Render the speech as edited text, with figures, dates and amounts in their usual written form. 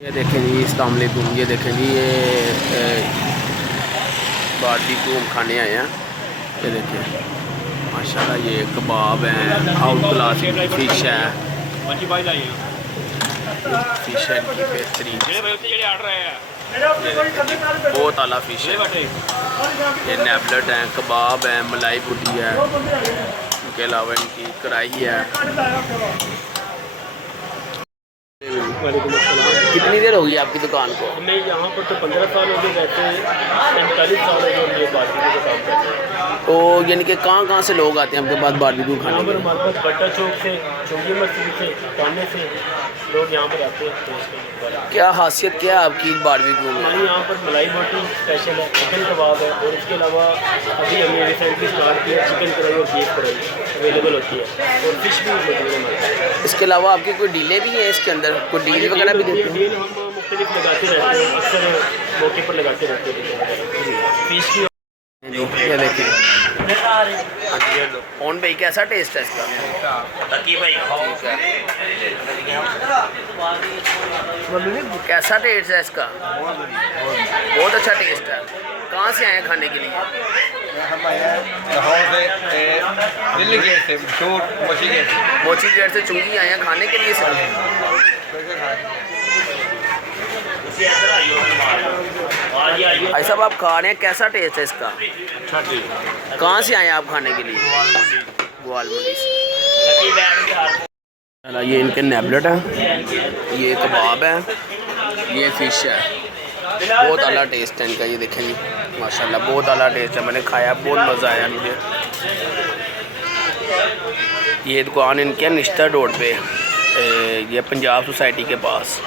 ये देखें जी, अस्सलाम वालेकुम। ये देखें जी, ये बारबेक्यू हम खाने आए हैं। ये देखें माशाल्लाह, ये कबाब हैं, आउट क्लास फिश है, फिश है इनकी बेहतरीन, बहुत आला फिश है। ये नेबलेट हैं, कबाब हैं, मलाई पुड़ी है, उनके अलावा इनकी कढ़ाई है। कितनी देर होगी आपकी दुकान को? हमें यहाँ पर तो 15 साल हो गए रहते हैं, 45 साल हो गए हम ये बारबेक्यू का काम करते हैं। तो यानी कि कहाँ से लोग आते हैं आपके पास बारबेक्यू खाने यहाँ के पर लिए? हमारे पास बट्टा चौक से, चौकी मस्जिद से, थाने से लोग यहाँ पर आते हैं। क्या खासियत क्या है आपकी बारबेक्यू में? हमारे यहाँ पर मलाई बोटी स्पेशल है, चिकन कबाब है, और इसके अलावा अभी हमने रिसेंटली स्टार्ट किया चिकन कढ़ाई और बीफ कढ़ाई अवेलेबल होती है, और फिश भी होती है हमारे पास। इसके अलावा आपकी कोई डीलें भी हैं इसके अंदर? कोई डील वगैरह भी देते हैं? डील हम मुख्तलिफ लगाते रहते हैं, अक्सर मौके पर लगाते रहते हैं फिश की। ये देखिए कौन भाई, कैसा टेस्ट है इसका? कैसा टेस्ट है इसका? बहुत अच्छा टेस्ट है। कहाँ से आए हैं खाने के लिए? हम आए हैं लाहौर से, दिल्ली गेट से, मोची गेट से चुंगी आए हैं खाने के लिए सर। भाई साहब, आप खा रहे हैं, कैसा टेस्ट है इसका? अच्छा ठीक। कहाँ से आए हैं आप खाने के लिए? ग्वालमंडी से। ये इनके नेबलेट है, ये कबाब है, ये फ़िश है। बहुत आला टेस्ट है इनका। ये देखें जी माशाल्लाह, बहुत आला टेस्ट है। मैंने खाया, बहुत मज़ा आया मुझे। ये दुकान इनके है निश्तर रोड पे, ये पंजाब सोसाइटी के पास।